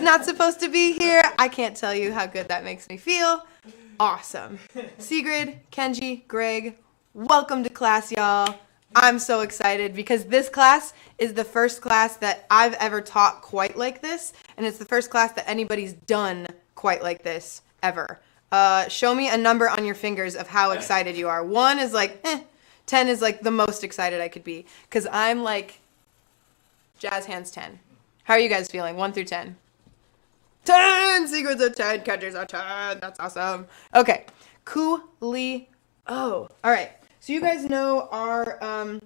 not supposed to be here. I can't tell you how good that makes me feel. Awesome. Sigrid, Kenji, Greg, welcome to class, y'all. I'm so excited because this class is the first class that I've ever taught quite like this, and it's the first class that anybody's done quite like this ever. Show me a number on your fingers of how excited you are. 1 is like, 10 is like the most excited I could be, because I'm like, jazz hands 10. How are you guys feeling? 1 through 10. 10! Secrets of 10, catchers of 10. That's awesome. Okay. Coolio. All right. So you guys know our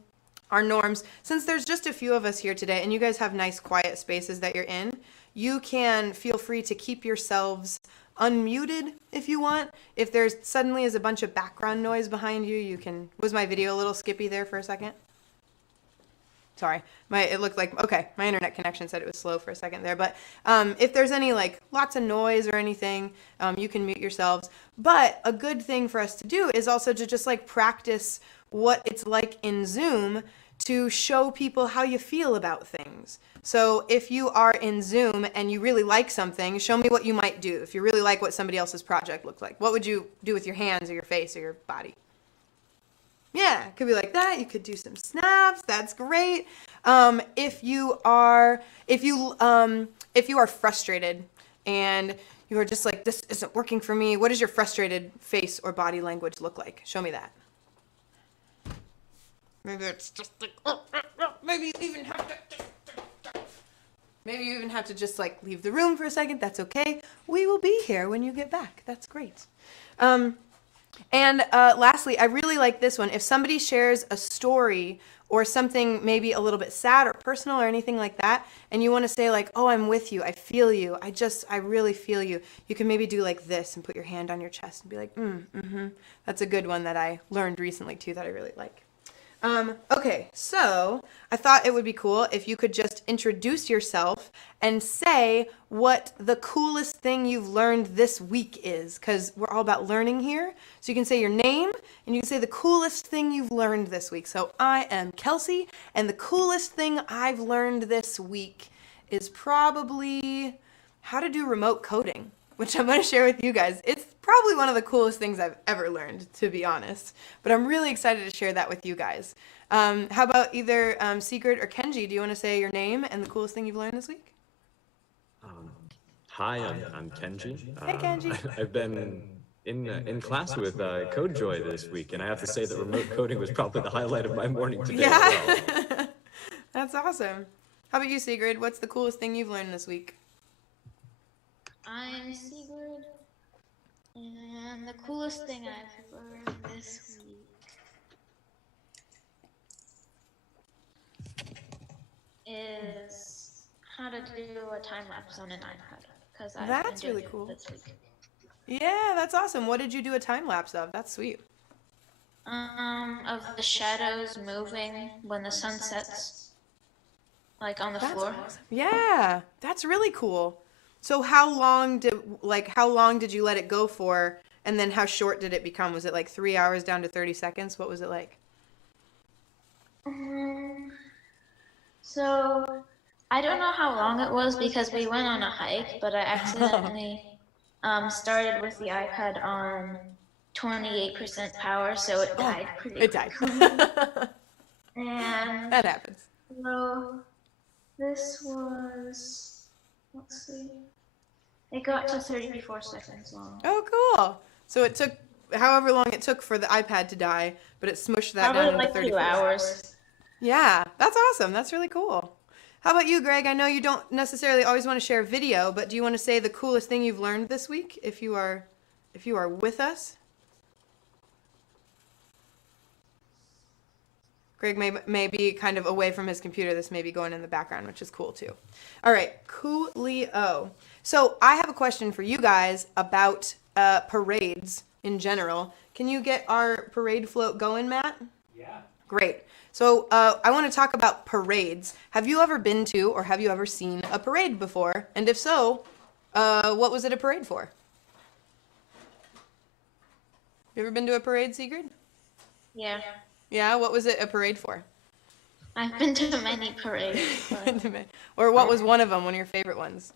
norms. Since there's just a few of us here today, and you guys have nice quiet spaces that you're in, you can feel free to keep yourselves unmuted if you want. If there's suddenly is a bunch of background noise behind you, you can... Was my video a little skippy there for a second? Sorry, it looked like, okay, my internet connection said it was slow for a second there, but if there's any like lots of noise or anything, you can mute yourselves. But a good thing for us to do is also to just like practice what it's like in Zoom to show people how you feel about things. So if you are in Zoom and you really like something, show me what you might do. If you really like what somebody else's project looked like, what would you do with your hands or your face or your body? Yeah, it could be like that. You could do some snaps. That's great. If you are frustrated and you are just like, this isn't working for me, what does your frustrated face or body language look like? Show me that. Maybe it's just like, maybe you even have to just like leave the room for a second. That's okay. We will be here when you get back. That's great. And lastly, I really like this one. If somebody shares a story or something maybe a little bit sad or personal or anything like that, and you want to say like, oh, I'm with you, I feel you, I really feel you, you can maybe do like this and put your hand on your chest and be like, That's a good one that I learned recently too that I really like. Okay, so I thought it would be cool if you could just introduce yourself and say what the coolest thing you've learned this week is, because we're all about learning here. So you can say your name and you can say the coolest thing you've learned this week. So I am Kelsey, and the coolest thing I've learned this week is probably how to do remote coding, which I'm going to share with you guys. It's probably one of the coolest things I've ever learned, to be honest. But I'm really excited to share that with you guys. How about either Sigrid or Kenji? Do you want to say your name and the coolest thing you've learned this week? Hi, I'm Kenji. Hey, Kenji. I've been in class with CodeJoy this week, and I have to say that remote coding was probably the highlight of my morning today. Yeah, as well. That's awesome. How about you, Sigrid? What's the coolest thing you've learned this week? I'm Sigrid, and the coolest thing I've learned this week is how to do a time lapse on an iPad, because I've been doing really it cool. this week. Yeah, that's awesome. What did you do a time lapse of? That's sweet. Of the shadows moving when the sun sets, like on the floor. Awesome. Yeah, that's really cool. So how long did you let it go for, and then how short did it become? Was it like 3 hours down to 30 seconds? What was it like? So I don't know how long it was because we went on a hike, but I accidentally started with the iPad on 28% power, so it died pretty It died. And That happens. so this was, let's see, it got to 34 seconds long. Oh, cool. So it took however long it took for the iPad to die, but it smushed that Probably down to like 34. 2 hours. Yeah, that's awesome. That's really cool. How about you, Greg? I know you don't necessarily always want to share video, but do you want to say the coolest thing you've learned this week if you are with us? Greg may be kind of away from his computer. This may be going in the background, which is cool too. All right, coolio. So I have a question for you guys about parades in general. Can you get our parade float going, Matt? Yeah. Great. So I want to talk about parades. Have you ever been to or have you ever seen a parade before? And if so, what was it a parade for? You ever been to a parade, Sigrid? Yeah. Yeah, what was it a parade for? I've been to many parades. But Or what was one of them, one of your favorite ones?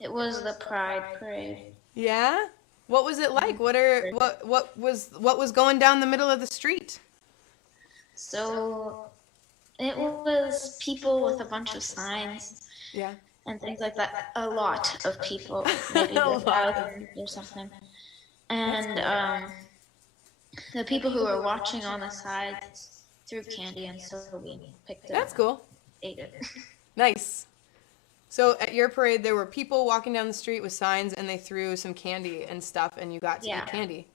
It was the Pride Parade. Yeah? What was it like? What was going down the middle of the street? So it was people with a bunch of signs Yeah. and things like that. A lot of people, maybe A a lot. thousand or something. And the people who were watching on the sides threw candy, and so we picked it That's up, cool. ate it. Nice. So at your parade, there were people walking down the street with signs, and they threw some candy and stuff, and you got to Yeah. eat candy.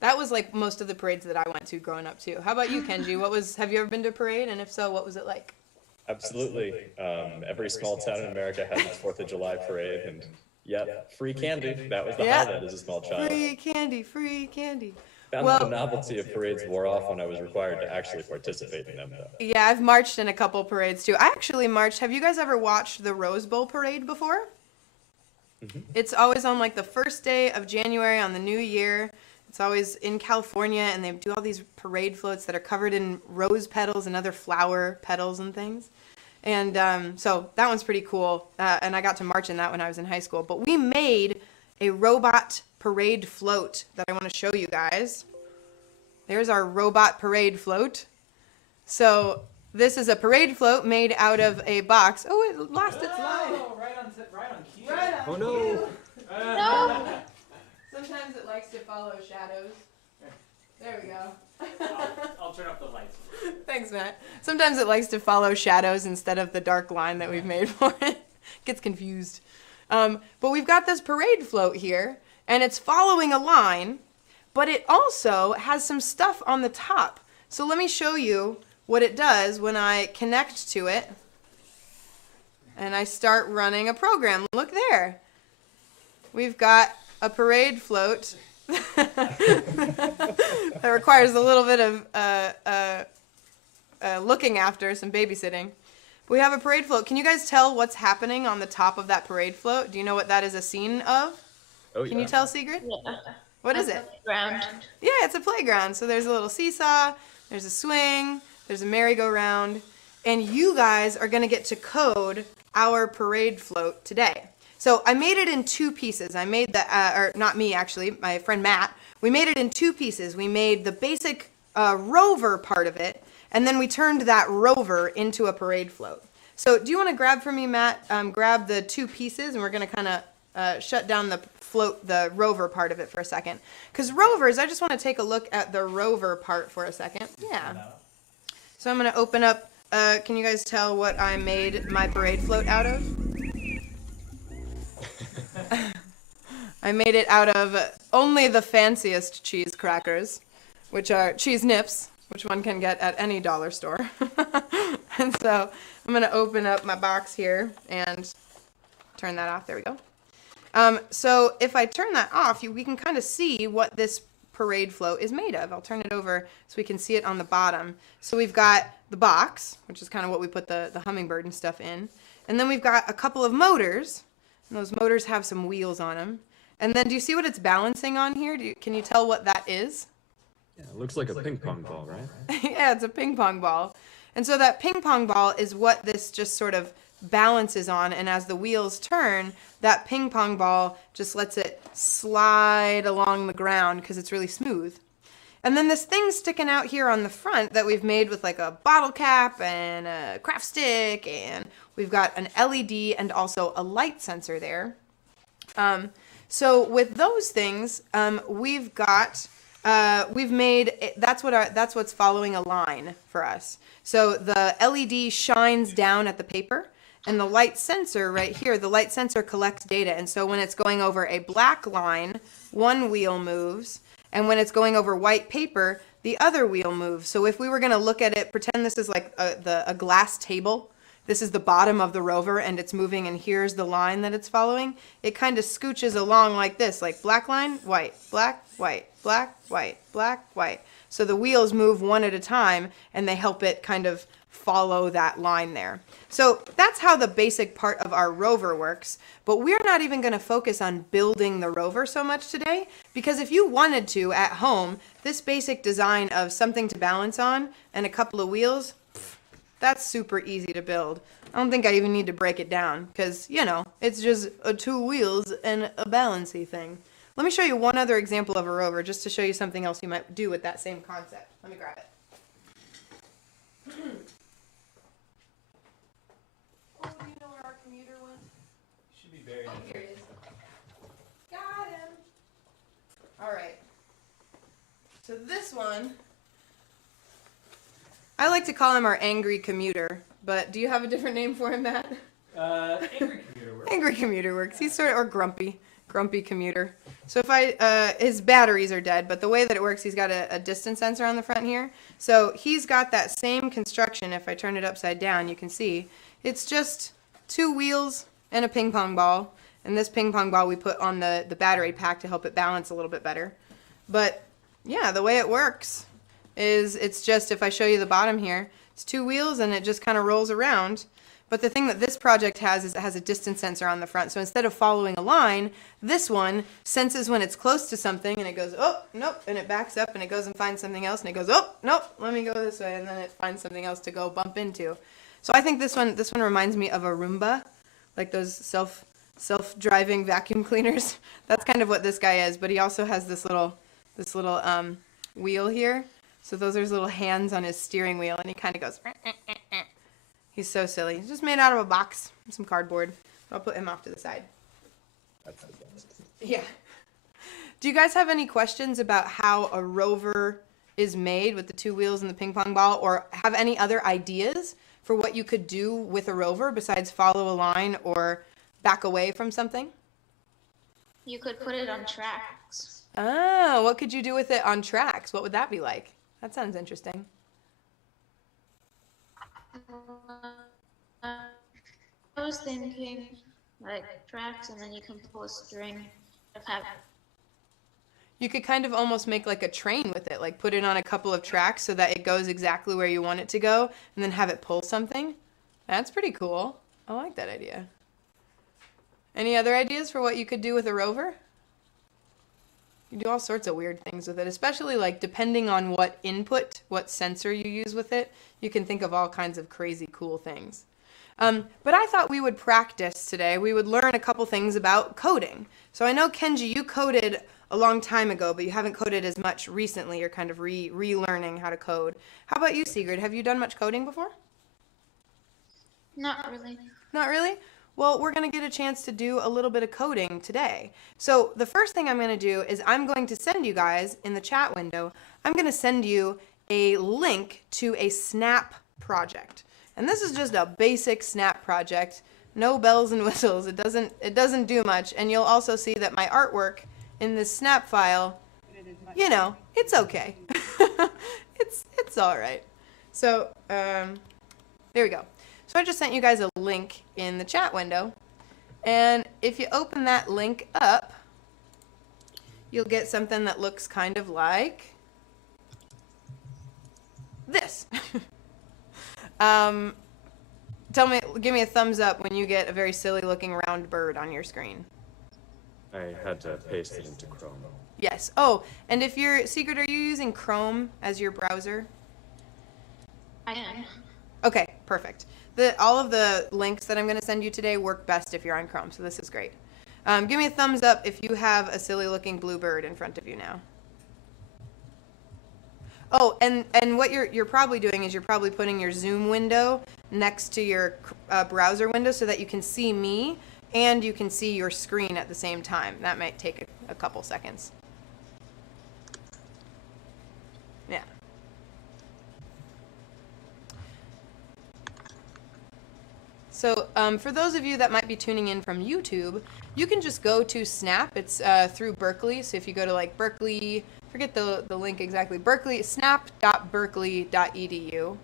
That was like most of the parades that I went to growing up too. How about you, Kenji? Have you ever been to a parade, and if so, what was it like? Absolutely. Every small town in America has its 4th of July parade, and yep, free candy. That was the Yeah. highlight as a small child. Free candy, free candy. Found Well- that the novelty of parades wore off when I was required to actually participate in them, though. Yeah, I've marched in a couple parades too. I actually marched. Have you guys ever watched the Rose Bowl parade before? It's always on like the first day of January on the new year. It's always in California, and they do all these parade floats that are covered in rose petals and other flower petals and things. And so that one's pretty cool. And I got to march in that when I was in high school. But we made a robot parade float that I want to show you guys. There's our robot parade float. So this is a parade float made out of a box. Oh, it lost its line. Right on cue. Right on Oh, no. cue. No! Sometimes it likes to follow shadows. There we go. I'll turn up the lights. Thanks, Matt. Sometimes it likes to follow shadows instead of the dark line that we've made for it. Gets confused. But we've got this parade float here, and it's following a line, but it also has some stuff on the top. So let me show you what it does when I connect to it, and I start running a program. Look there. We've got a parade float that requires a little bit of looking after, some babysitting. We have a parade float. Can you guys tell what's happening on the top of that parade float? Do you know what that is a scene of? Oh, Can yeah. you tell, Sigrid? Yeah. What is it? Ground. Yeah, it's a playground. So there's a little seesaw, there's a swing, there's a merry-go-round, and you guys are going to get to code our parade float today. So I made it in two pieces. I made the, or not me actually, my friend Matt. We made it in two pieces. We made the basic Rover part of it, and then we turned that Rover into a parade float. So do you want to grab for me, Matt? Grab the two pieces, and we're going to kind of shut down the float, the Rover part of it for a second. Because Rovers, I just want to take a look at the Rover part for a second. Yeah. So I'm going to open up, can you guys tell what I made my parade float out of? I made it out of only the fanciest cheese crackers, which are cheese nips, which one can get at any dollar store. And so I'm going to open up my box here and turn that off. There we go. So if I turn that off, we can kind of see what this parade float is made of. I'll turn it over so we can see it on the bottom. So we've got the box, which is kind of what we put the Hummingbird and stuff in. And then we've got a couple of motors, and those motors have some wheels on them. And then do you see what it's balancing on here? Can you tell what that is? Yeah, it looks like a ping pong ball, right? Yeah, it's a ping pong ball. And so that ping pong ball is what this just sort of balances on, and as the wheels turn, that ping pong ball just lets it slide along the ground because it's really smooth. And then this thing sticking out here on the front that we've made with like a bottle cap and a craft stick, and we've got an LED and also a light sensor there. So with those things, we've made that's what's following a line for us. So the LED shines down at the paper, and the light sensor right here, the light sensor collects data. And so when it's going over a black line, one wheel moves, and when it's going over white paper, the other wheel moves. So if we were going to look at it, pretend this is like a glass table. This is the bottom of the Rover, and it's moving, and here's the line that it's following. It kind of scooches along like this, like black line, white, black, white, black, white, black, white. So the wheels move one at a time, and they help it kind of follow that line there. So that's how the basic part of our Rover works. But we're not even going to focus on building the Rover so much today, because if you wanted to at home, this basic design of something to balance on and a couple of wheels, that's super easy to build. I don't think I even need to break it down because, you know, it's just two wheels and a balancy thing. Let me show you one other example of a rover just to show you something else you might do with that same concept. Let me grab it. Oh, do you know where our commuter went? Should be buried. Oh, here he is. Got him. All right. So this one, I like to call him our angry commuter, but do you have a different name for him, Matt? Angry commuter work. Angry commuter works. He's sort of, or grumpy commuter. So if his batteries are dead, but the way that it works, he's got a distance sensor on the front here. So he's got that same construction. If I turn it upside down, you can see it's just two wheels and a ping pong ball. And this ping pong ball we put on the battery pack to help it balance a little bit better. But yeah, the way it works is it's just, if I show you the bottom here, it's two wheels and it just kind of rolls around. But the thing that this project has is it has a distance sensor on the front. So instead of following a line, this one senses when it's close to something and it goes, oh, nope, and it backs up and it goes and finds something else and it goes, oh, nope, let me go this way, and then it finds something else to go bump into. So I think this one reminds me of a Roomba, like those self-driving vacuum cleaners. That's kind of what this guy is, but he also has this little wheel here. So those are his little hands on his steering wheel, and he kind of goes. He's so silly. He's just made out of a box and some cardboard. I'll put him off to the side. That's the best. Yeah. Do you guys have any questions about how a rover is made with the two wheels and the ping pong ball, or have any other ideas for what you could do with a rover besides follow a line or back away from something? You could put it on tracks. Oh, what could you do with it on tracks? What would that be like? That sounds interesting. I was thinking like tracks, and then you can pull a string of have. You could kind of almost make like a train with it, like put it on a couple of tracks so that it goes exactly where you want it to go, and then have it pull something. That's pretty cool. I like that idea. Any other ideas for what you could do with a rover? You do all sorts of weird things with it, especially like depending on what input, what sensor you use with it, you can think of all kinds of crazy cool things. But I thought we would practice today. We would learn a couple things about coding. So I know, Kenji, you coded a long time ago, but you haven't coded as much recently. You're kind of relearning how to code. How about you, Sigrid? Have you done much coding before? Not really. Not really? Well, we're going to get a chance to do a little bit of coding today. So the first thing I'm going to do is I'm going to send you guys in the chat window, I'm going to send you a link to a Snap project. And this is just a basic Snap project. No bells and whistles. It doesn't do much. And you'll also see that my artwork in this Snap file, you know, it's okay. it's all right. So there we go. So I just sent you guys a link in the chat window, and if you open that link up, you'll get something that looks kind of like this. Give me a thumbs up when you get a very silly looking round bird on your screen. I had to paste it into Chrome. Yes. Oh, and if you're, Sigrid, are you using Chrome as your browser? I am. Okay, perfect. All of the links that I'm going to send you today work best if you're on Chrome, so this is great. Give me a thumbs up if you have a silly looking blue bird in front of you now. Oh, and what you're probably doing is you're probably putting your Zoom window next to your browser window so that you can see me and you can see your screen at the same time. That might take a couple seconds. Yeah. So for those of you that might be tuning in from YouTube, you can just go to Snap. It's through Berkeley. So if you go to like Berkeley, forget the link exactly, snap.berkeley.edu,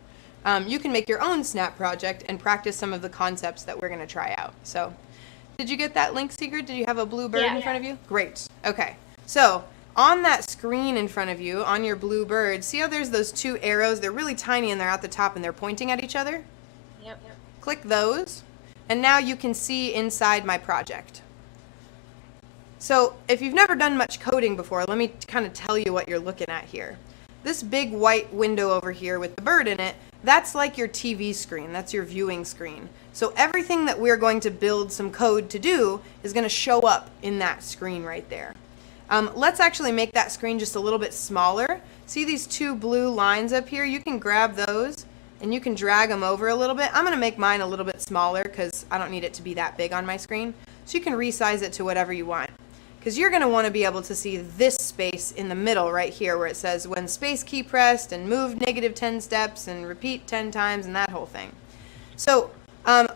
you can make your own Snap project and practice some of the concepts that we're going to try out. So did you get that link, Sigrid? Did you have a blue bird in front of you? Great. Okay. So on that screen in front of you, on your blue bird, see how there's those two arrows? They're really tiny and they're at the top and they're pointing at each other? Yep. Click those, and now you can see inside my project. So if you've never done much coding before, let me kind of tell you what you're looking at here. This big white window over here with the bird in it, that's like your TV screen. That's your viewing screen. So everything that we're going to build some code to do is going to show up in that screen right there. Let's actually make that screen just a little bit smaller. See these two blue lines up here? You can grab those and you can drag them over a little bit. I'm going to make mine a little bit smaller because I don't need it to be that big on my screen. So you can resize it to whatever you want. Because you're going to want to be able to see this space in the middle right here where it says when space key pressed and move -10 steps and repeat 10 times and that whole thing. So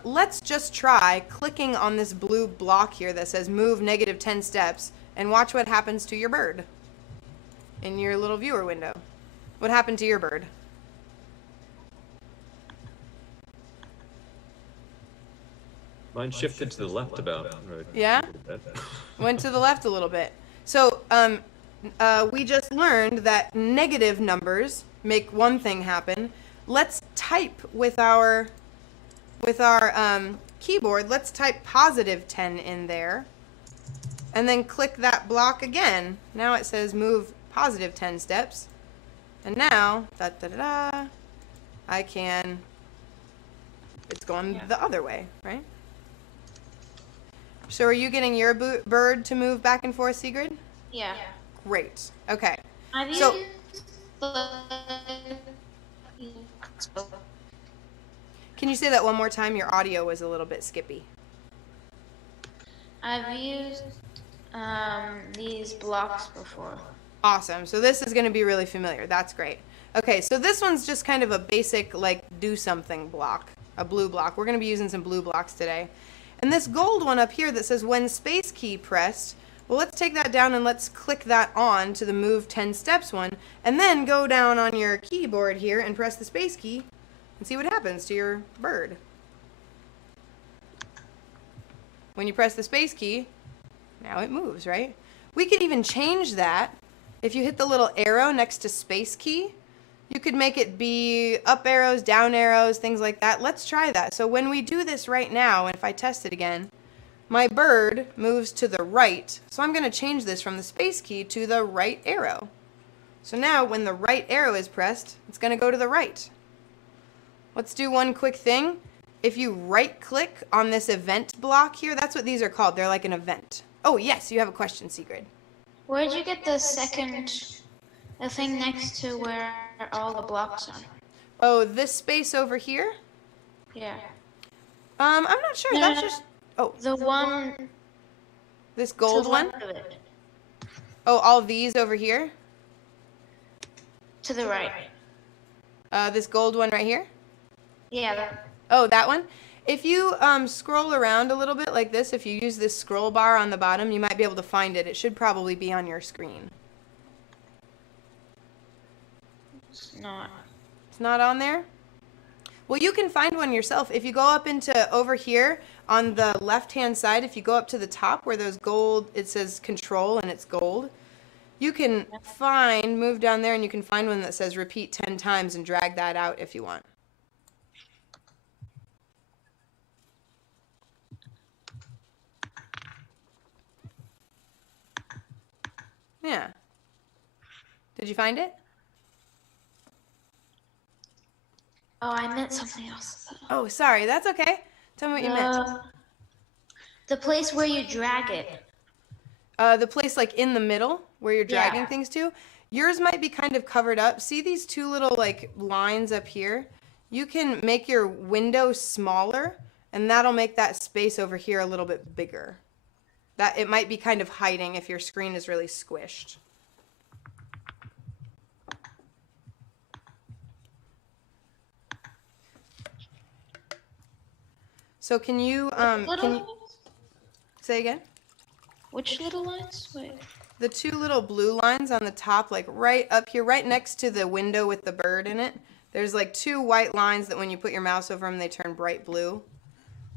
let's just try clicking on this blue block here that says move -10 steps and watch what happens to your bird in your little viewer window. What happened to your bird? Mine shifted to the left about. Yeah? Went to the left a little bit. So we just learned that negative numbers make one thing happen. Let's type with our keyboard. Let's type +10 in there, and then click that block again. Now it says move +10 steps, and now I can. It's going the other way, right? So are you getting your bird to move back and forth, Sigrid? Yeah. Great. Okay. I've So- used Can you say that one more time? Your audio was a little bit skippy. I've used these blocks before. Awesome. So this is going to be really familiar. That's great. Okay, so this one's just kind of a basic, like, do something block, a blue block. We're going to be using some blue blocks today. And this gold one up here that says when space key pressed, well, let's take that down and let's click that on to the move 10 steps one, and then go down on your keyboard here and press the space key and see what happens to your bird. When you press the space key, now it moves, right? We could even change that. If you hit the little arrow next to space key, you could make it be up arrows, down arrows, things like that. Let's try that. So when we do this right now, and if I test it again, my bird moves to the right. So I'm going to change this from the space key to the right arrow. So now when the right arrow is pressed, it's going to go to the right. Let's do one quick thing. If you right click on this event block here, that's what these are called. They're like an event. Oh, yes, you have a question, Sigrid. Where'd you get the thing next to where all the blocks are? Oh, this space over here? Yeah. I'm not sure. No, That's no, just... Oh, The one this to gold the one? left of it. Oh, all these over here? To the right. This gold one right here? Yeah, that. Oh, that one? If you scroll around a little bit like this, if you use this scroll bar on the bottom, you might be able to find it. It should probably be on your screen. It's not. It's not on there? Well, you can find one yourself. If you go up into over here on the left-hand side, if you go up to the top where those gold, it says control and it's gold, you can move down there and you can find one that says repeat 10 times and drag that out if you want. Yeah. Did you find it? Oh, I meant something else. Oh, sorry. That's okay. Tell me what you meant. The place where you drag it. The place like in the middle where you're dragging Yeah. things to. Yours might be kind of covered up. See these two little like lines up here? You can make your window smaller and that'll make that space over here a little bit bigger. That it might be kind of hiding if your screen is really squished. So can you say again? Which little lines? Wait. The two little blue lines on the top, like right up here, right next to the window with the bird in it, there's like two white lines that when you put your mouse over them, they turn bright blue.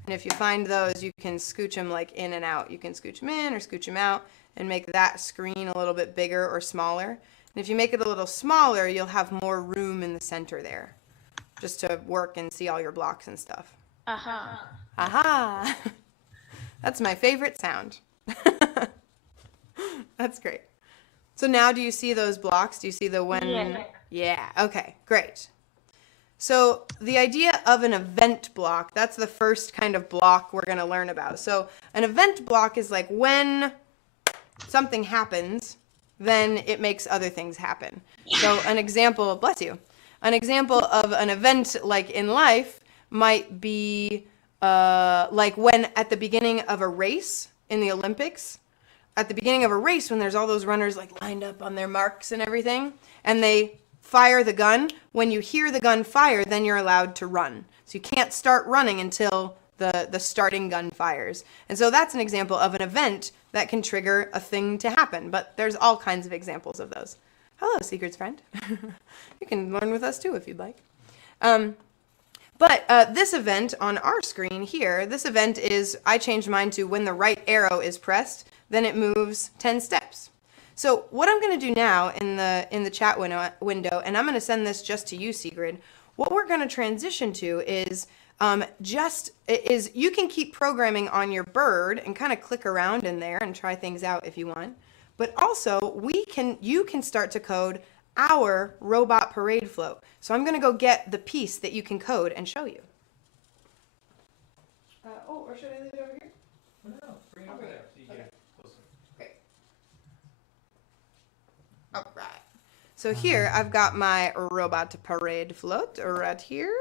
And if you find those, you can scooch them like in and out. You can scooch them in or scooch them out and make that screen a little bit bigger or smaller. And if you make it a little smaller, you'll have more room in the center there just to work and see all your blocks and stuff. Aha. Aha! That's my favorite sound. That's great. So now do you see those blocks? Do you see the when? Yeah. Yeah, okay, great. So the idea of an event block, that's the first kind of block we're going to learn about. So an event block is like when something happens, then it makes other things happen. So an example, bless you, an example of an event like in life might be like when at the beginning of a race in the Olympics, at the beginning of a race when there's all those runners like lined up on their marks and everything, and they fire the gun. When you hear the gun fire, then you're allowed to run. So you can't start running until the starting gun fires. And so that's an example of an event that can trigger a thing to happen. But there's all kinds of examples of those. Hello, Secrets friend. You can learn with us too if you'd like. But this event on our screen here, this event is, I changed mine to when the right arrow is pressed, then it moves 10 steps. So what I'm going to do now in the chat window, and I'm going to send this just to you, Sigrid, what we're going to transition to is you can keep programming on your bird and kind of click around in there and try things out if you want. But also you can start to code our robot parade float. So I'm going to go get the piece that you can code and show you. Or should I leave it over here? No, bring it over there so you get it closer. Great. All right. So here I've got my robot parade float right here.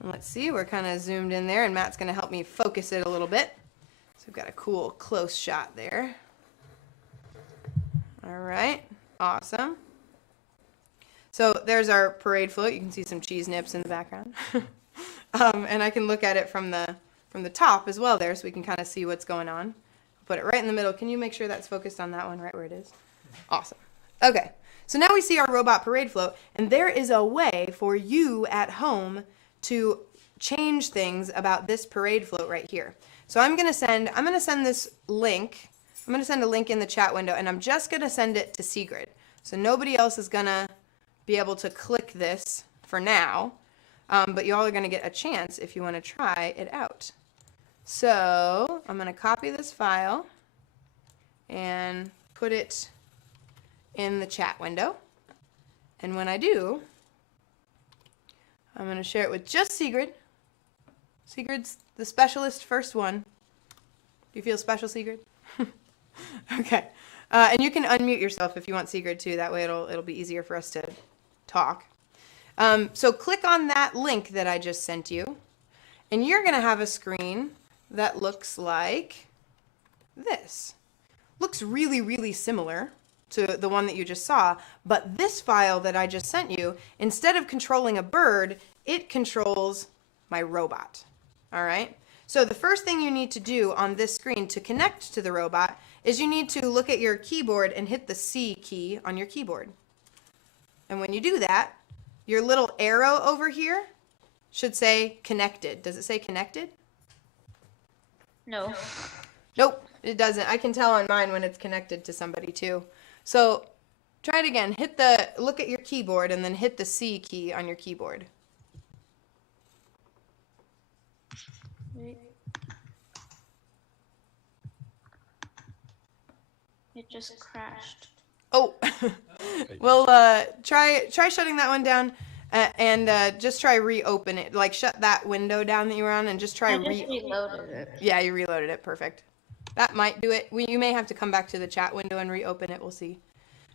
And let's see, we're kind of zoomed in there, and Matt's going to help me focus it a little bit. So we've got a cool close shot there. All right, awesome. So there's our parade float. You can see some cheese nips in the background. And I can look at it from the top as well there, so we can kind of see what's going on. Put it right in the middle. Can you make sure that's focused on that one right where it is? Awesome. Okay, so now we see our robot parade float, and there is a way for you at home to change things about this parade float right here. So I'm gonna send this link. I'm gonna send a link in the chat window, and I'm just gonna send it to Sigrid. So nobody else is gonna be able to click this for now, but you all are gonna get a chance if you wanna try it out. So I'm gonna copy this file and put it in the chat window. And when I do, I'm going to share it with just Sigrid. Sigrid's the specialist first one. Do you feel special, Sigrid? Okay. And you can unmute yourself if you want, Sigrid, too. That way it'll be easier for us to talk. So click on that link that I just sent you, and you're going to have a screen that looks like this. Looks really, really similar to the one that you just saw, but this file that I just sent you, instead of controlling a bird, it controls my robot. All right? So the first thing you need to do on this screen to connect to the robot is you need to look at your keyboard and hit the C key on your keyboard. And when you do that, your little arrow over here should say connected. Does it say connected? No. Nope, it doesn't. I can tell on mine when it's connected to somebody too. So try it again. Look at your keyboard and then hit the C key on your keyboard. It just crashed. Oh, well, try shutting that one down and just try reopen it. Like shut that window down that you were on and just try I just reloaded it. Yeah, you reloaded it. Perfect. That might do it. You may have to come back to the chat window and reopen it. We'll see.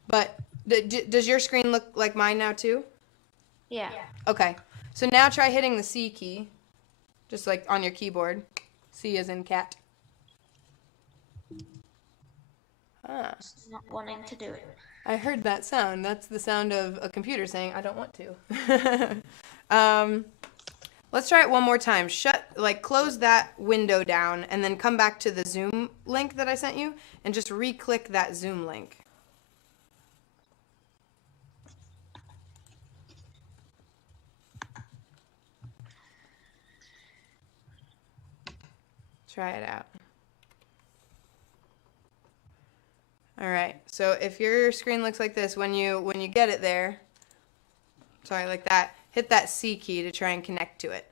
But does your screen look like mine now too? Yeah. Okay. So now try hitting the C key, just like on your keyboard. C as in cat. Ah. It's not wanting to do it. I heard that sound. That's the sound of a computer saying, I don't want to. Let's try it one more time. Close that window down and then come back to the Zoom link that I sent you and just re-click that Zoom link. Try it out. All right, so if your screen looks like this, when you get it there, sorry, like that, hit that C key to try and connect to it.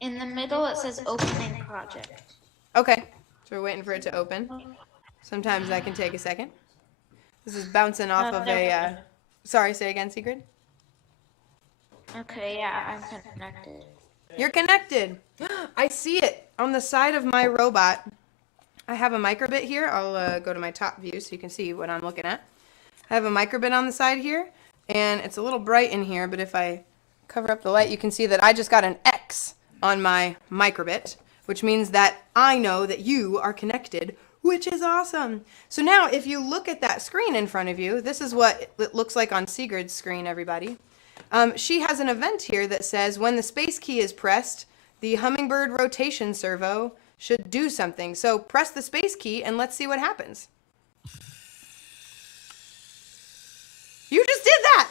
In the middle, it says opening project. Okay, so we're waiting for it to open. Sometimes that can take a second. This is bouncing off of a, sorry, say again, Sigrid? Okay, yeah, I'm connected. You're connected. I see it on the side of my robot. I have a microbit here. I'll go to my top view so you can see what I'm looking at. I have a microbit on the side here, and it's a little bright in here, but if I cover up the light, you can see that I just got an X on my microbit, which means that I know that you are connected, which is awesome. So now if you look at that screen in front of you, this is what it looks like on Sigrid's screen, everybody. She has an event here that says when the space key is pressed, the Hummingbird rotation servo should do something. So press the space key and let's see what happens. You just did that!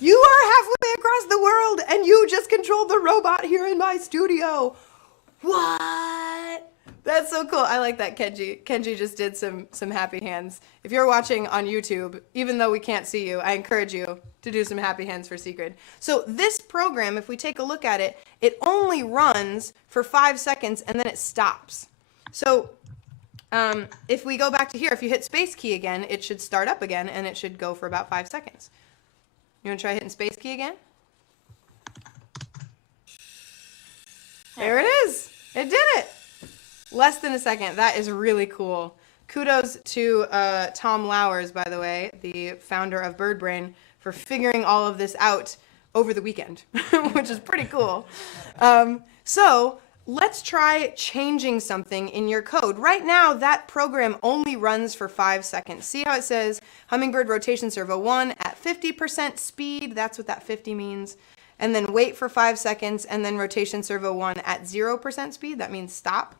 You are halfway across the world and you just controlled the robot here in my studio. What? That's so cool. I like that, Kenji. Kenji just did some happy hands. If you're watching on YouTube, even though we can't see you, I encourage you to do some happy hands for Sigrid. So this program, if we take a look at it, it only runs for 5 seconds and then it stops. So if we go back to here, if you hit space key again, it should start up again and it should go for about 5 seconds. You want to try hitting space key again? There it is. It did it. Less than a second. That is really cool. Kudos to Tom Lowers, by the way, the founder of BirdBrain, for figuring all of this out over the weekend, which is pretty cool. So let's try changing something in your code. Right now, that program only runs for 5 seconds. See how it says Hummingbird rotation servo 1 at 50% speed? That's what that 50 means. And then wait for 5 seconds, and then rotation servo 1 at 0% speed. That means stop.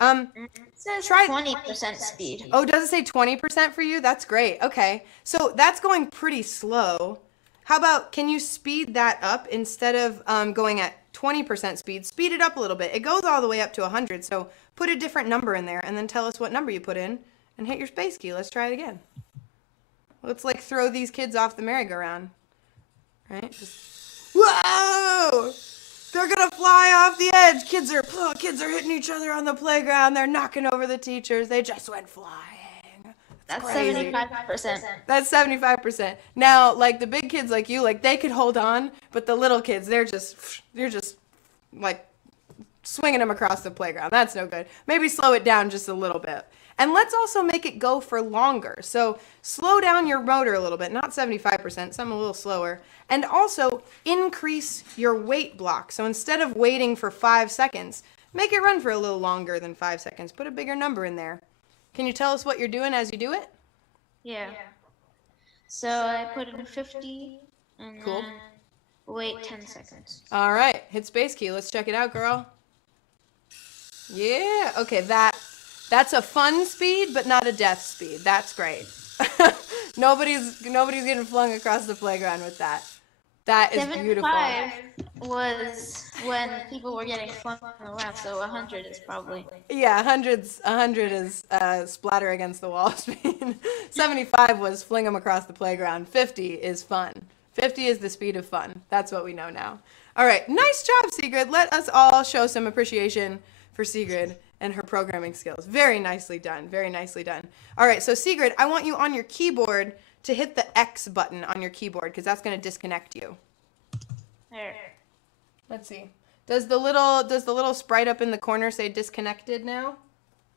It says Try 20% speed. Oh, does it say 20% for you? That's great. Okay. So that's going pretty slow. How about, can you speed that up instead of going at 20% speed? Speed it up a little bit. It goes all the way up to 100. So put a different number in there and then tell us what number you put in and hit your space key. Let's try it again. Let's like throw these kids off the merry-go-round. Right? Just, whoa! They're gonna fly off the edge. Kids are hitting each other on the playground. They're knocking over the teachers. They just went flying. That's crazy. 75%. That's 75%. Now, like the big kids like you, like they could hold on, but the little kids, they're just like swinging them across the playground. That's no good. Maybe slow it down just a little bit. And let's also make it go for longer. So slow down your motor a little bit, not 75%, some a little slower. And also increase your wait block. So instead of waiting for 5 seconds, make it run for a little longer than 5 seconds. Put a bigger number in there. Can you tell us what you're doing as you do it? Yeah. So I put in 50 and Cool. then wait 10 seconds. All right, hit space key. Let's check it out, girl. Yeah, okay, that's a fun speed, but not a death speed. That's great. Nobody's getting flung across the playground with that. That is beautiful. 75 was when people were getting flung around, so 100 is probably. Yeah, 100 is splatter against the wall speed. 75 was fling them across the playground. 50 is fun. 50 is the speed of fun. That's what we know now. All right, nice job, Sigrid. Let us all show some appreciation for Sigrid and her programming skills. Very nicely done. Very nicely done. All right, so Sigrid, I want you on your keyboard to hit the X button on your keyboard because that's going to disconnect you. There. Let's see. Does the little sprite up in the corner say disconnected now?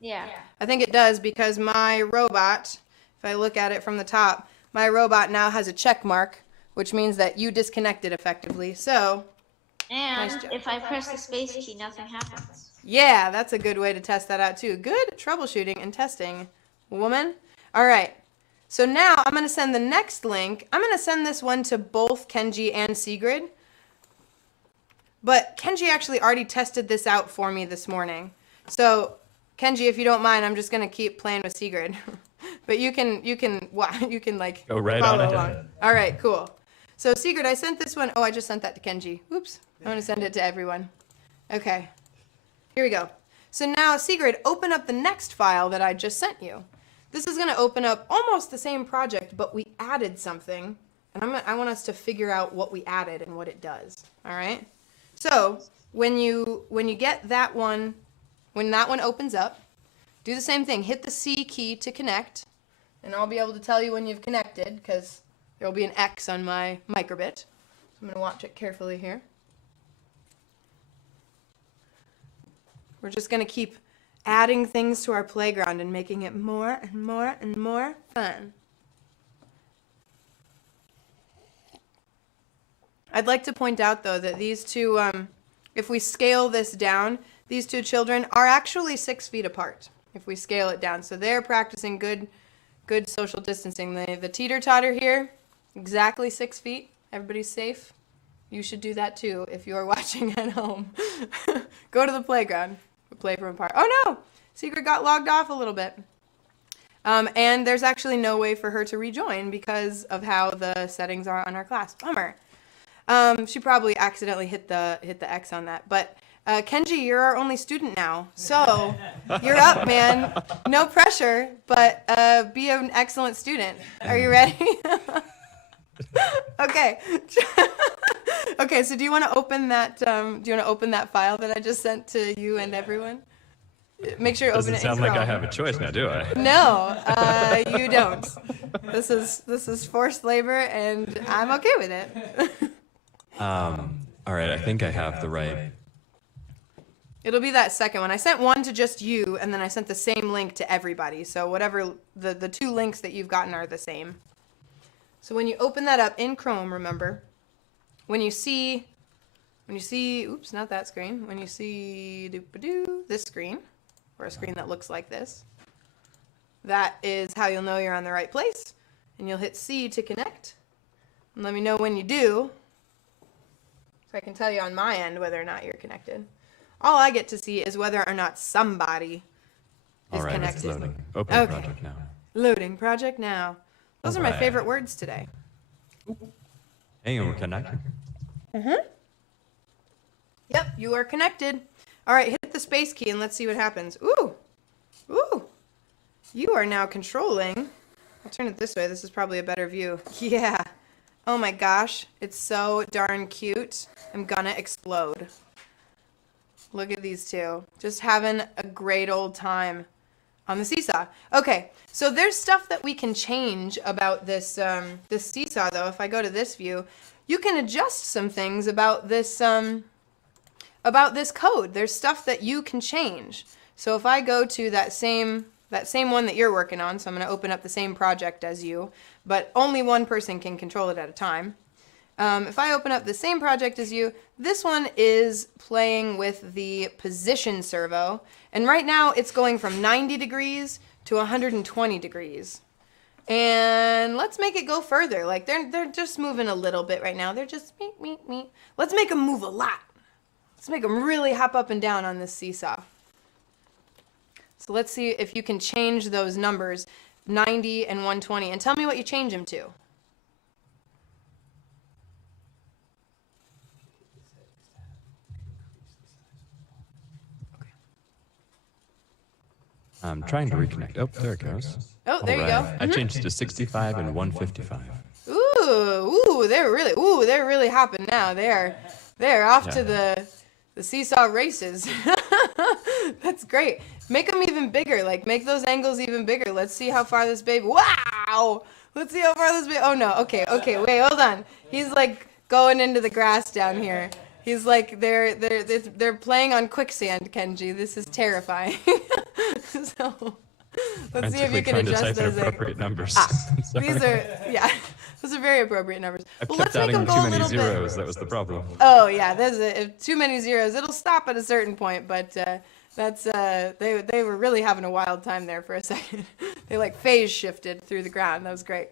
Yeah. I think it does because my robot, if I look at it from the top, my robot now has a check mark, which means that you disconnected effectively. So, And Nice job. if I press the space key, nothing happens. yeah, that's a good way to test that out too. Good troubleshooting and testing, woman. All right. So now I'm going to send the next link. I'm going to send this one to both Kenji and Sigrid. But Kenji actually already tested this out for me this morning. So Kenji, if you don't mind, I'm just going to keep playing with Sigrid. But you can like Go right follow on along. ahead. All right, cool. So Sigrid, I sent this one. Oh, I just sent that to Kenji. Oops. I'm going to send it to everyone. Okay. Here we go. So now, Sigrid, open up the next file that I just sent you. This is going to open up almost the same project, but we added something. And I want us to figure out what we added and what it does. All right? So when you get that one, when that one opens up, do the same thing. Hit the C key to connect. And I'll be able to tell you when you've connected because there will be an X on my microbit. So I'm going to watch it carefully here. We're just going to keep adding things to our playground and making it more and more and more fun. I'd like to point out, though, that these two, if we scale this down, these two children are actually 6 feet apart, if we scale it down. So they're practicing good social distancing. The teeter-totter here, exactly 6 feet. Everybody's safe. You should do that, too, if you're watching at home. Go to the playground. Play from apart. Oh, no! Secret got logged off a little bit. And there's actually no way for her to rejoin because of how the settings are on our class. Bummer. She probably accidentally hit the X on that. But Kenji, you're our only student now, so you're up, man. No pressure, but be an excellent student. Are you ready? Okay. Okay. So do you want to open that? Do you want to open that file that I just sent to you and everyone? Make sure you open it. Doesn't sound like I have a choice now, do I? No, you don't. This is forced labor, and I'm okay with it. All right, I think I have the right. It'll be that second one. I sent one to just you, and then I sent the same link to everybody. So whatever the 2 links that you've gotten are the same. So when you open that up in Chrome, remember, when you see, oops, not that screen. When you see this screen, or a screen that looks like this, that is how you'll know you're on the right place. And you'll hit C to connect. And let me know when you do, so I can tell you on my end whether or not you're connected. All I get to see is whether or not somebody is All right, connected. it's loading. Open Okay. project now. Loading project now. Those are my Alright. favorite words today. Hey, we're connected. Yep, you are connected. All right, hit the space key and let's see what happens. Ooh, ooh. You are now controlling. I'll turn it this way. This is probably a better view. Yeah. Oh my gosh, it's so darn cute. I'm gonna explode. Look at these two. Just having a great old time on the seesaw. Okay, so there's stuff that we can change about this this seesaw, though. If I go to this view, you can adjust some things about this code. There's stuff that you can change. So if I go to that same one that you're working on, so I'm going to open up the same project as you, but only one person can control it at a time. If I open up the same project as you, this one is playing with the position servo, and right now it's going from 90 degrees to 120 degrees. And let's make it go further. Like they're just moving a little bit right now. They're just meet. Let's make them move a lot. Let's make them really hop up and down on this seesaw. So let's see if you can change those numbers, 90 and 120, and tell me what you change them to. I'm trying to reconnect. Oh, there it goes. Oh, there you go. I changed it to 65 and 155. Ooh, they're really hopping now. They're off to the seesaw races. That's great. Make them even bigger. Like make those angles even bigger. Let's see how far this baby. Wow. Let's see how far this baby. Oh no. Okay. Wait. Hold on. He's like going into the grass down here. He's like they're playing on quicksand, Kenji. This is terrifying. So let's see if you can adjust those. Appropriate numbers. These are those are very appropriate numbers. I Well, kept let's make adding them go too a many little bit. zeros. That was the problem. Oh yeah, if too many zeros, it'll stop at a certain point. But that's they were really having a wild time there for a second. They like phase shifted through the ground. That was great.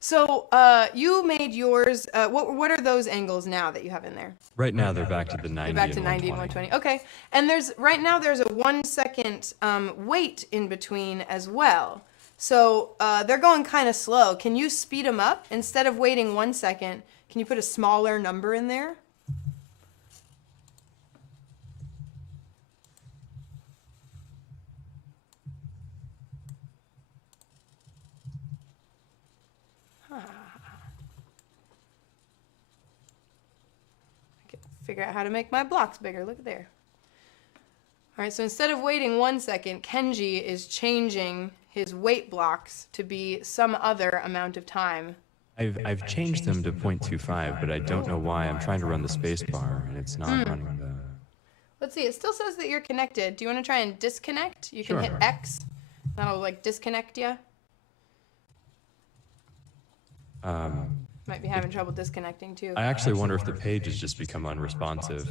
So you made yours. What are those angles now that you have in there? Right now they're back to the 90 They're back to 90 and 120. Okay, and right now there's a 1 second wait in between as well. So they're going kind of slow. Can you speed them up? Instead of waiting 1 second, can you put a smaller number in there? Figure out how to make my blocks bigger. Look at there. All right, so instead of waiting 1 second, Kenji is changing his wait blocks to be some other amount of time I've changed them to 0.25, but I don't know why. I'm trying to run the space bar, and it's not running the... Let's see. It still says that you're connected. Do you want to try and disconnect? You can Sure. hit X. That'll like disconnect you. Might be having trouble disconnecting too. I actually wonder if the page has just become unresponsive.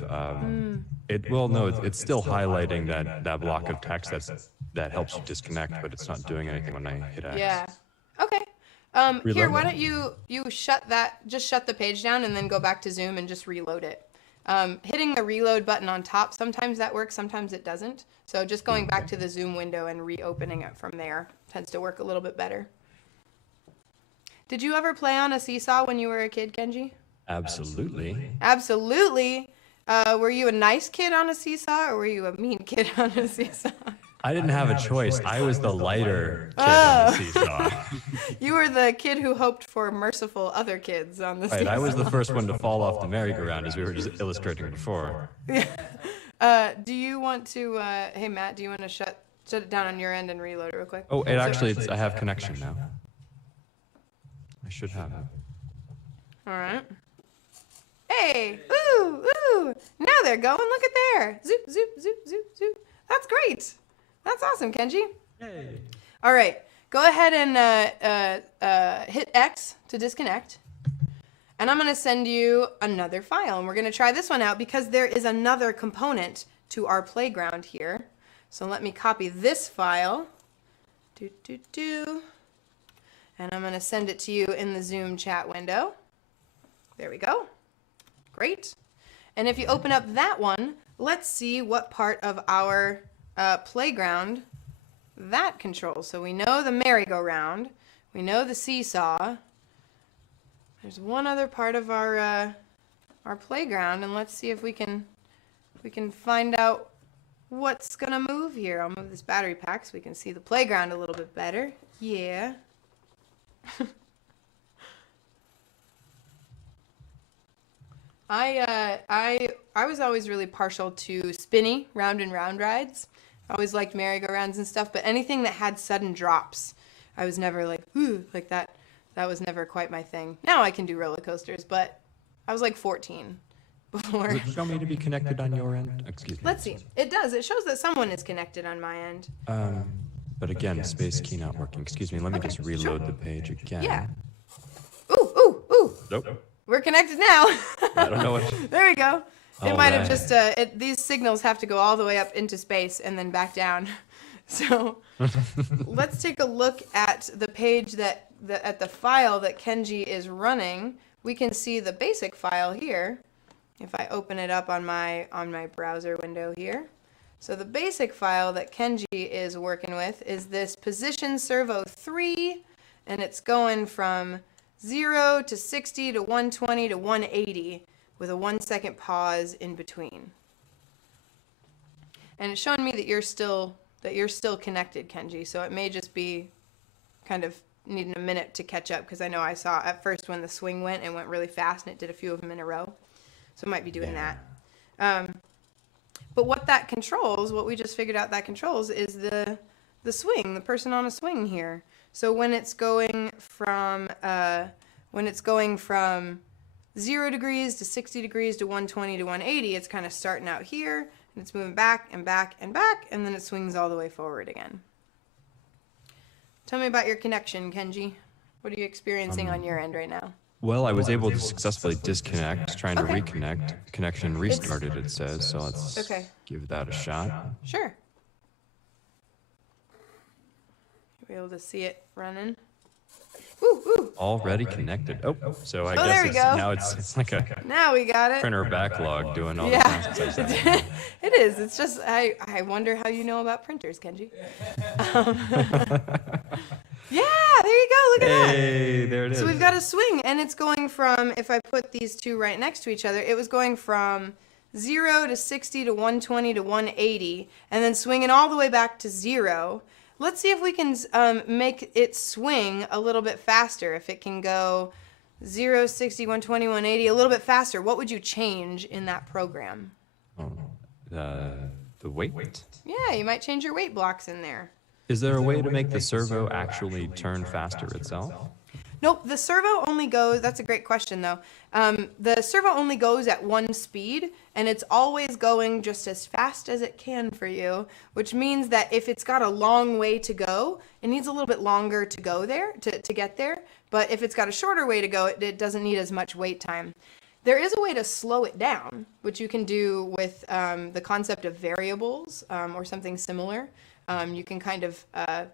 It's still highlighting that block of text that helps you disconnect, but it's not doing anything when I hit X. Yeah. Okay. Here, why don't you shut the page down and then go back to Zoom and just reload it. Hitting the reload button on top, sometimes that works, sometimes it doesn't. So just going back to the Zoom window and reopening it from there tends to work a little bit better. Did you ever play on a seesaw when you were a kid, Kenji? Absolutely. Absolutely. Were you a nice kid on a seesaw or were you a mean kid on a seesaw? I didn't have a choice. I was the lighter kid on the seesaw. You were the kid who hoped for merciful other kids on the seesaw. Right, I was the first one to fall off the merry-go-round, as we were just illustrating before. Do you want to, hey Matt, do you want to shut it down on your end and reload it real quick? Oh, I have connection now. I should have it. All right. Hey, ooh, now they're going. Look at there. Zoop, zoop, zoop, zoop, zoop. That's great. That's awesome, Kenji. Hey. All right, go ahead and hit X to disconnect. And I'm going to send you another file. And we're going to try this one out because there is another component to our playground here. So let me copy this file. And I'm going to send it to you in the Zoom chat window. There we go. Great. And if you open up that one, let's see what part of our playground that controls. So we know the merry-go-round. We know the seesaw. There's one other part of our playground, and let's see if we can find out what's gonna move here. I'll move this battery pack so we can see the playground a little bit better. Yeah. I was always really partial to spinny round and round rides. I always liked merry-go-rounds and stuff, but anything that had sudden drops, I was never like, ooh, like that. That was never quite my thing. Now I can do roller coasters, but I was like 14 before. Does it show me to be connected on your end? Excuse me. Let's see. It does. It shows that someone is connected on my end. But again, space key not working. Excuse me, let me just reload the page again. Yeah. Ooh. Nope. We're connected now. I don't know what... There we go. It might have Alright. just, these signals have to go all the way up into space and then back down. So let's take a look at the page at the file that Kenji is running. We can see the basic file here. If I open it up on my browser window here. So the basic file that Kenji is working with is this position servo 3, and it's going from 0 to 60 to 120 to 180 with a 1-second pause in between. And it's showing me that you're still connected, Kenji. So it may just be kind of needing a minute to catch up, because I know I saw at first when the swing went, it went really fast and it did a few of them in a row. So it might be doing that. But what that controls, what we just figured out that controls, is the swing, the person on a swing here. So when it's going from 0 degrees to 60 degrees to 120 to 180, it's kind of starting out here, and it's moving back and back and back, and then it swings all the way forward again. Tell me about your connection, Kenji. What are you experiencing on your end right now? Well, I was able to successfully disconnect, trying to reconnect. Connection restarted, it says, so let's give that a shot. Sure. You'll be able to see it running. Ooh. Already connected. Oh, so I there guess we go. now it's like a Now we got it. printer backlog doing all the tasks. It is. It's just, I wonder how you know about printers, Kenji. Yeah, there you go. Look at that. Hey, there it is. So we've got a swing, and it's going from, if I put these two right next to each other, it was going from 0 to 60 to 120 to 180, and then swinging all the way back to 0. Let's see if we can make it swing a little bit faster. If it can go 0, 60, 120, 180, a little bit faster, what would you change in that program? Oh, the weight? Yeah, you might change your weight blocks in there. Is there a way to make the servo actually turn faster itself? Nope, the servo only goes, that's a great question though. The servo only goes at one speed, and it's always going just as fast as it can for you, which means that if it's got a long way to go, it needs a little bit longer to go there, to get there. But if it's got a shorter way to go, it doesn't need as much wait time. There is a way to slow it down, which you can do with the concept of variables or something similar. You can kind of,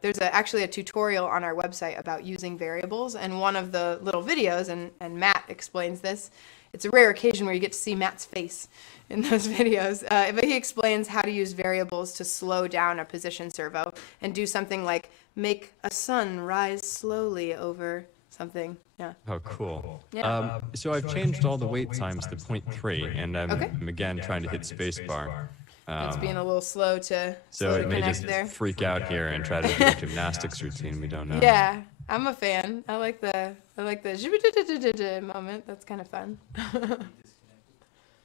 there's actually a tutorial on our website about using variables, and one of the little videos, and Matt explains this. It's a rare occasion where you get to see Matt's face in those videos, but he explains how to use variables to slow down a position servo and do something like make a sun rise slowly over something. Yeah. Oh, cool. Yeah. So I've changed all the wait times to 0.3, and I'm Okay. again trying to hit spacebar. It's being a little slow to So it may connect just there. freak out here and try to do a gymnastics routine. We don't know. Yeah, I'm a fan. I like the moment. That's kind of fun.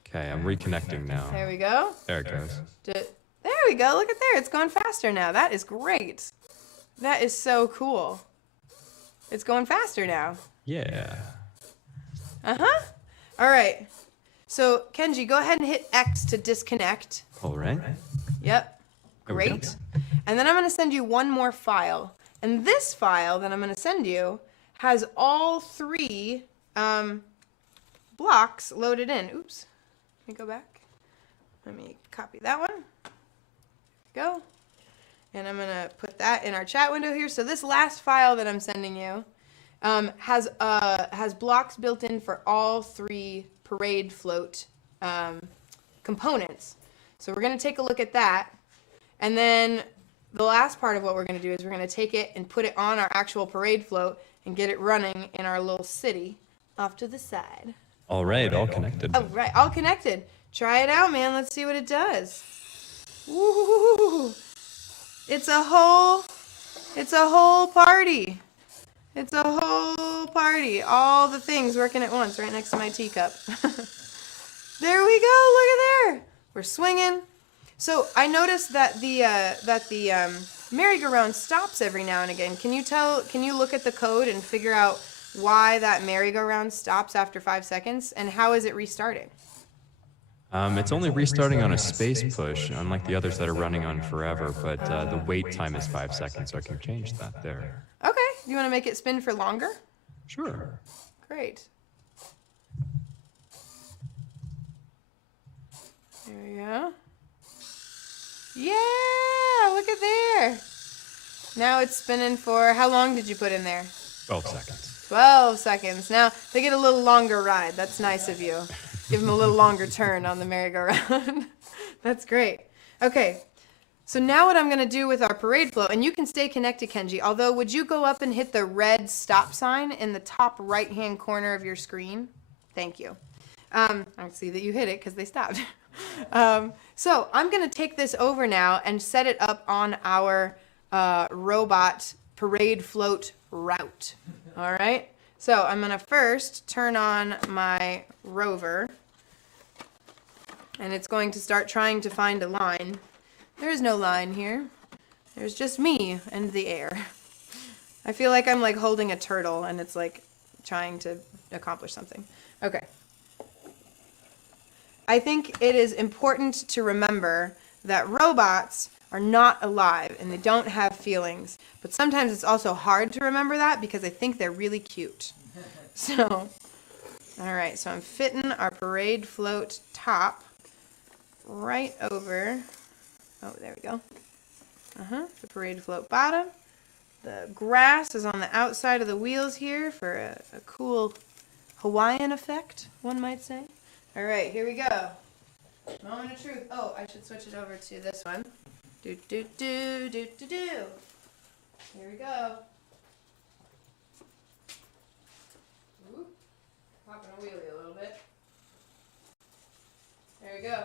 Okay, I'm reconnecting now. There we go. There it goes. There we go. Look at there. It's going faster now. That is great. That is so cool. It's going faster now. Yeah. Uh-huh. All right. So, Kenji, go ahead and hit X to disconnect. All right. Yep. There we go. Great. And then I'm going to send you one more file. And this file that I'm going to send you has all three blocks loaded in. Oops. Let me go back. Let me copy that one. Go. And I'm going to put that in our chat window here. So this last file that I'm sending you has blocks built in for all three parade float components. So we're going to take a look at that. And then the last part of what we're going to do is we're going to take it and put it on our actual parade float and get it running in our little city off to the side. All right, all connected. All right, all connected. Try it out, man. Let's see what it does. Woo! It's a whole party. It's a whole party. All the things working at once right next to my teacup. There we go. Look at there. We're swinging. So I noticed that the merry-go-round stops every now and again. Can you look at the code and figure out why that merry-go-round stops after 5 seconds, and how is it restarting? It's only restarting on a space push, unlike the others that are running on forever, but the wait time is 5 seconds, so I can change that there. Okay. Do you want to make it spin for longer? Sure. Great. There we go. Yeah, look at there. Now it's spinning for, how long did you put in there? 12 seconds. 12 seconds. Now they get a little longer ride. That's nice of you. Give them a little longer turn on the merry-go-round. That's great. Okay. So now what I'm going to do with our parade float, and you can stay connected, Kenji, although would you go up and hit the red stop sign in the top right-hand corner of your screen? Thank you. I see that you hit it because they stopped. So I'm going to take this over now and set it up on our robot parade float route. All right? So I'm going to first turn on my Rover, and it's going to start trying to find a line. There is no line here. There's just me and the air. I feel like I'm like holding a turtle and it's like trying to accomplish something. Okay. I think it is important to remember that robots are not alive and they don't have feelings. But sometimes it's also hard to remember that because I think they're really cute. So, all right, so I'm fitting our parade float top right over. Oh, there we go. The parade float bottom. The grass is on the outside of the wheels here for a cool Hawaiian effect, one might say. All right, here we go. Moment of truth. Oh, I should switch it over to this one. Do, do, do, do, do, do. Here we go. Ooh, popping a wheelie a little bit. There we go.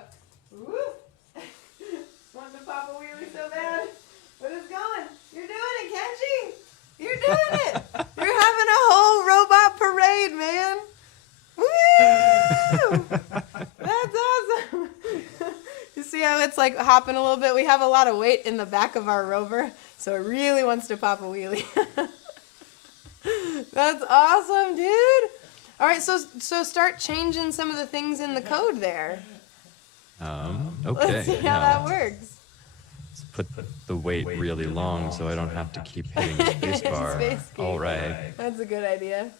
Woo! Wanting to pop a wheelie so bad. But it's going. You're doing it, Kenji. You're doing it. You're having a whole robot parade, man. Woo! That's awesome. You see how it's like hopping a little bit? We have a lot of weight in the back of our Rover, so it really wants to pop a wheelie. That's awesome, dude. All right, so start changing some of the things in the code there. Okay. Let's see how that works. Let's put the weight really long so I don't have to keep hitting the spacebar. Space key. All right. That's a good idea.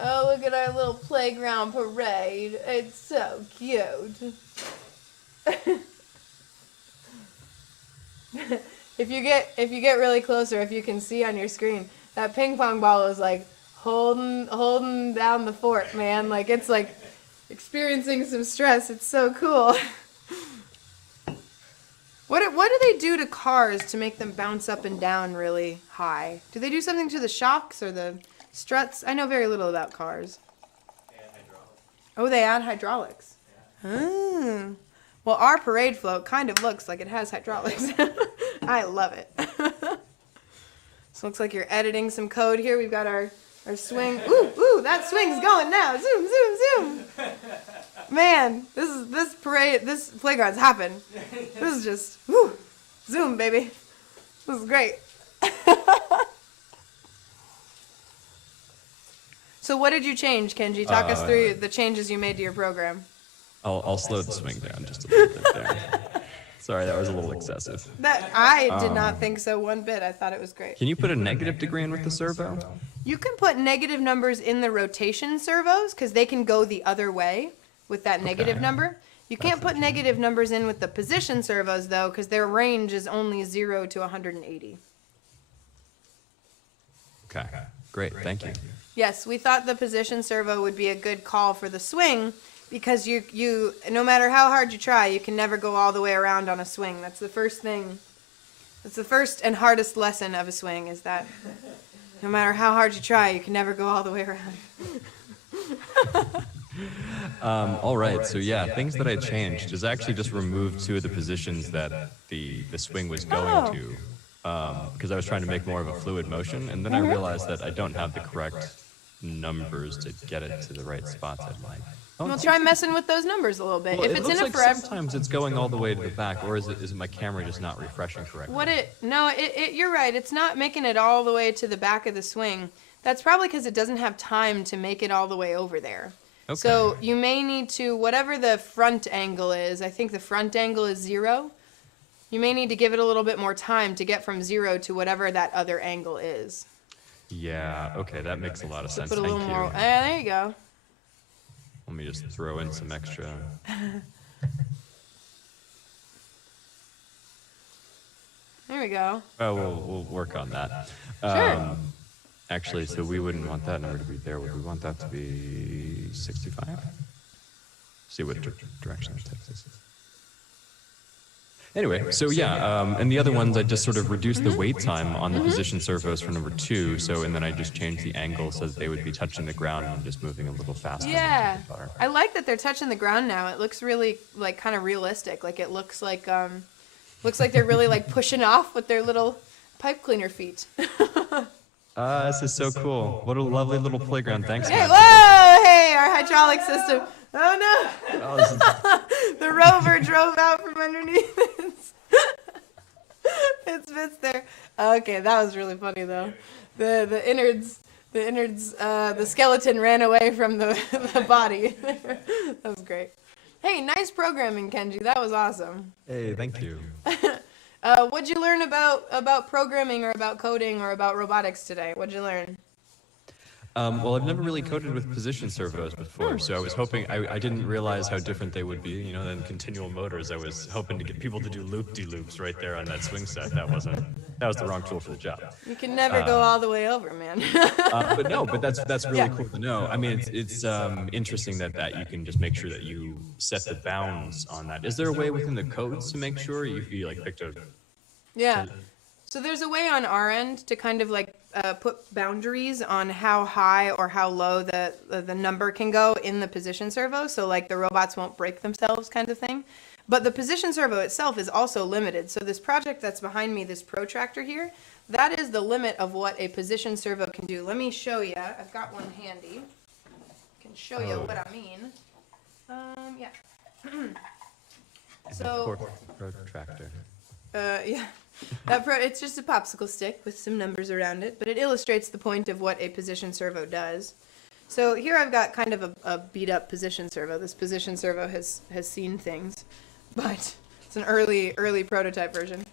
Oh, look at our little playground parade. It's so cute. If you get really closer, if you can see on your screen, that ping pong ball is like holding down the fort, man. Like it's like experiencing some stress. It's so cool. What do they do to cars to make them bounce up and down really high? Do they do something to the shocks or the struts? I know very little about cars. Oh, they add hydraulics. Oh. Well, our parade float kind of looks like it has hydraulics. I love it. So looks like you're editing some code here. We've got our swing. Ooh, that swing's going now. Zoom, zoom, zoom. Man, this playground's hopping. This is just, zoom, baby. This is great. So what did you change, Kenji? Talk us through the changes you made to your program. I'll slow the swing down just a little bit there. Sorry, that was a little excessive. I did not think so one bit. I thought it was great. Can you put a negative degree in with the servo? You can put negative numbers in the rotation servos because they can go the other way with that negative number. You can't put negative numbers in with the position servos though because their range is only 0 to 180. Okay, great, thank you. Yes, we thought the position servo would be a good call for the swing because you no matter how hard you try, you can never go all the way around on a swing. That's the first thing. That's the first and hardest lesson of a swing is that no matter how hard you try, you can never go all the way around. All right, so yeah, things that I changed is actually just removed 2 of the positions that the swing was going to because I was trying to make more of a fluid motion, and then I realized that I don't have the correct numbers to get it to the right spots I'd like. We'll try messing with those numbers a little bit. Well, if it's in a like forever, sometimes it's going all the way to the back, or is it my camera just not refreshing correctly? You're right. It's not making it all the way to the back of the swing. That's probably because it doesn't have time to make it all the way over there. Okay. So you may need to, whatever the front angle is, I think the front angle is 0. You may need to give it a little bit more time to get from 0 to whatever that other angle is. Yeah, okay, that makes a lot of sense. Put a Thank little you. more. There you go. Let me just throw in some extra. There we go. Oh, we'll work on that. Sure. Actually, so we wouldn't want that number to be there. Would we want that to be 65? See what direction it takes us. Anyway, so yeah, and the other ones I just sort of reduced the wait time on the position servos for number 2. So and then I just changed the angle so that they would be touching the ground and just moving a little faster. Yeah, I like that they're touching the ground now. It looks really like kind of realistic. Like it looks like they're really like pushing off with their little pipe cleaner feet. This is so cool. What a lovely little playground. Thanks, Hey, Matt. whoa! Hey, our hydraulic system. Oh no! Oh, this is- The Rover drove out from underneath its bits there. Okay, that was really funny though. The innards, the skeleton ran away from the body. That was great. Hey, nice programming, Kenji. That was awesome. Hey, thank you. What'd you learn about programming or about coding or about robotics today? What'd you learn? Well, I've never really coded with position servos before, so I was hoping, I didn't realize how different they would be, than continual motors. I was hoping to get people to do loop-de-loops right there on that swing set. That was the wrong tool for the job. You can never go all the way over, man. But that's really cool to know. I mean, it's interesting that you can just make sure that you set the bounds on that. Is there a way within the codes to make sure you like picked a... Yeah. So there's a way on our end to kind of like put boundaries on how high or how low the number can go in the position servo. So like the robots won't break themselves kind of thing. But the position servo itself is also limited. So this project that's behind me, this protractor here, that is the limit of what a position servo can do. Let me show you. I've got one handy. I can show you what I mean. Yeah. So, Protractor. yeah. It's just a popsicle stick with some numbers around it, but it illustrates the point of what a position servo does. So here I've got kind of a beat up position servo. This position servo has seen things, but it's an early prototype version.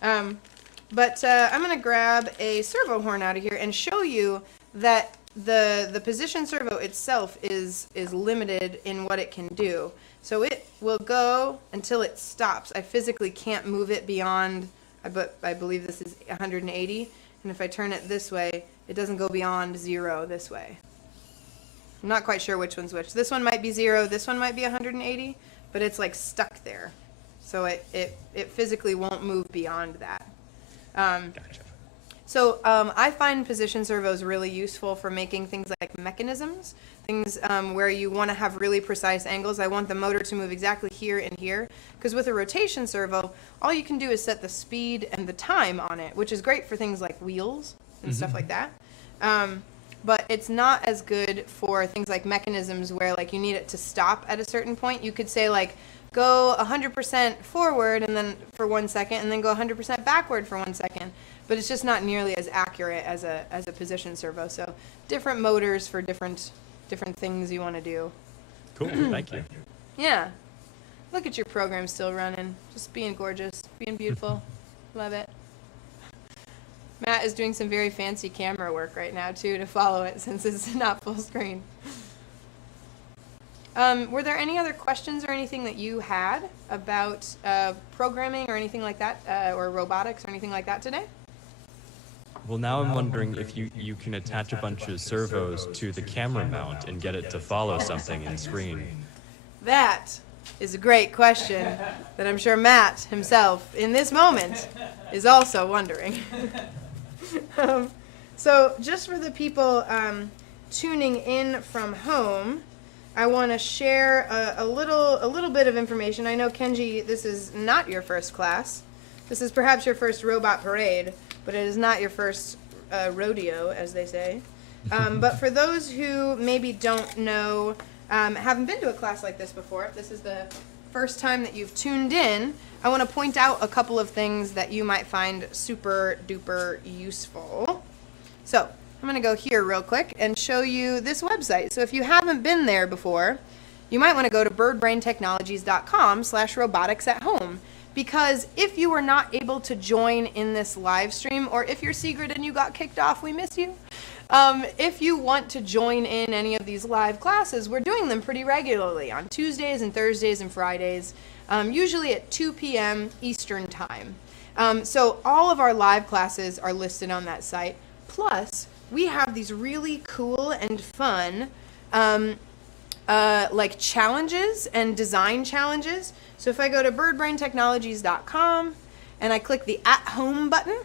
But I'm going to grab a servo horn out of here and show you that the position servo itself is limited in what it can do. So it will go until it stops. I physically can't move it beyond, I believe this is 180, and if I turn it this way, it doesn't go beyond 0 this way. I'm not quite sure which one's which. This one might be 0, this one might be 180, but it's like stuck there. So it physically won't move beyond that. Gotcha. So I find position servos really useful for making things like mechanisms, things where you want to have really precise angles. I want the motor to move exactly here and here, because with a rotation servo, all you can do is set the speed and the time on it, which is great for things like wheels and stuff like that. But it's not as good for things like mechanisms where like you need it to stop at a certain point. You could say like go 100% forward and then for 1 second, and then go 100% backward for 1 second. But it's just not nearly as accurate as a position servo. So different motors for different things you want to do. Cool. Thank you. Yeah. Look at your program still running. Just being gorgeous, being beautiful. Love it. Matt is doing some very fancy camera work right now too to follow it since it's not full screen. Were there any other questions or anything that you had about programming or anything like that, or robotics or anything like that today? Well, now I'm wondering if you can attach a bunch of servos to the camera mount and get it to follow something in screen. That is a great question that I'm sure Matt himself, in this moment, is also wondering. So just for the people tuning in from home, I want to share a little bit of information. I know, Kenji, this is not your first class. This is perhaps your first robot parade, but it is not your first rodeo, as they say. But for those who maybe don't know, haven't been to a class like this before, if this is the first time that you've tuned in, I want to point out a couple of things that you might find super duper useful. So I'm going to go here real quick and show you this website. So if you haven't been there before, you might want to go to birdbraintechnologies.com/robotics-at-home. Because if you were not able to join in this live stream, or if you're secret and you got kicked off, we miss you. If you want to join in any of these live classes, we're doing them pretty regularly on Tuesdays and Thursdays and Fridays, usually at 2 p.m. Eastern time. So all of our live classes are listed on that site. Plus, we have these really cool and fun like challenges and design challenges. So if I go to birdbraintechnologies.com and I click the At Home button,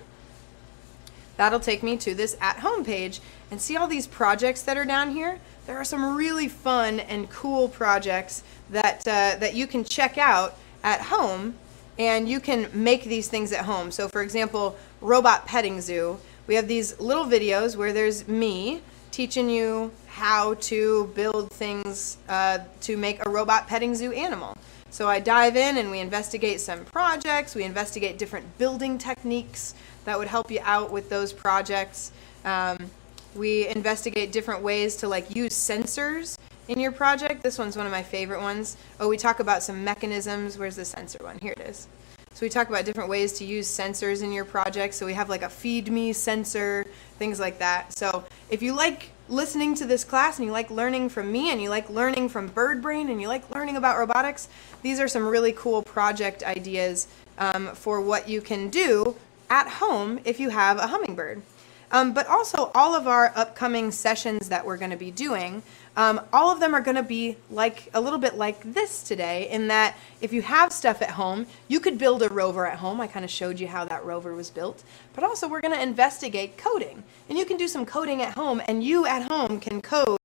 that'll take me to this At Home page, and see all these projects that are down here. There are some really fun and cool projects that you can check out at home, and you can make these things at home. So for example, Robot Petting Zoo. We have these little videos where there's me teaching you how to build things to make a robot petting zoo animal. So I dive in and we investigate some projects, we investigate different building techniques that would help you out with those projects. We investigate different ways to like use sensors in your project. This one's one of my favorite ones. Oh, we talk about some mechanisms. Where's the sensor one? Here it is. So we talk about different ways to use sensors in your project. So we have like a feed me sensor, things like that. So if you like listening to this class and you like learning from me and you like learning from BirdBrain and you like learning about robotics, these are some really cool project ideas for what you can do at home if you have a Hummingbird. But also all of our upcoming sessions that we're going to be doing, all of them are going to be like a little bit like this today, in that if you have stuff at home, you could build a Rover at home. I kind of showed you how that Rover was built. But also we're going to investigate coding. And you can do some coding at home, and you at home can code